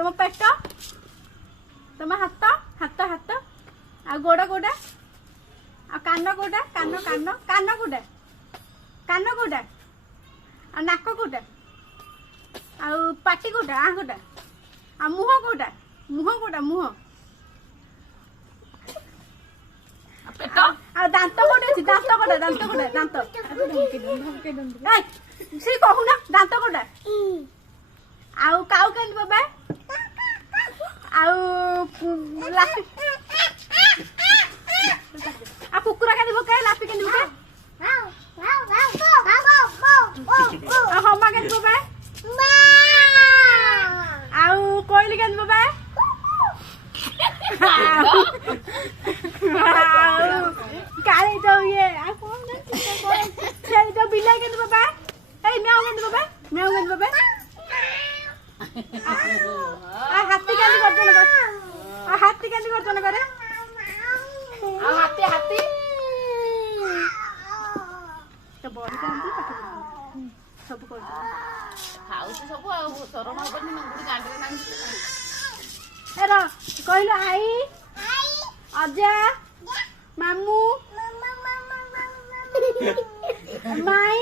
तुम पेट तुम हाथ हाथ हाथ आ गोड़ कोटा आ कान कोटा कान कान कान कोटा कान कोटा आ नाक कोटा आ पाटी कोटा आ कोटा आ मुह कोटा मुह आ दांत कोटा अछि दांत कोटा दांत ए से कहू ना दांत कोटा आउ काउ केन बाबा आउ लाफी आ कुकुरा केन बके लाफी केन बके आ हमा केन बाबा आउ कोइली केन बाबा काले तो ये आ कौन छे तो बिल्ला केन बाबा ए म्याऊ केन बाबा आ हाथी केन गर्जन कर आ हाथी केन गर्जन करे आ हाथी तो बड़ी कांदी सब कर खाऊ सब आ शरण हबनी मंगुड़ी गांडरे नांगी एरा कहलो आई अजा मामू माई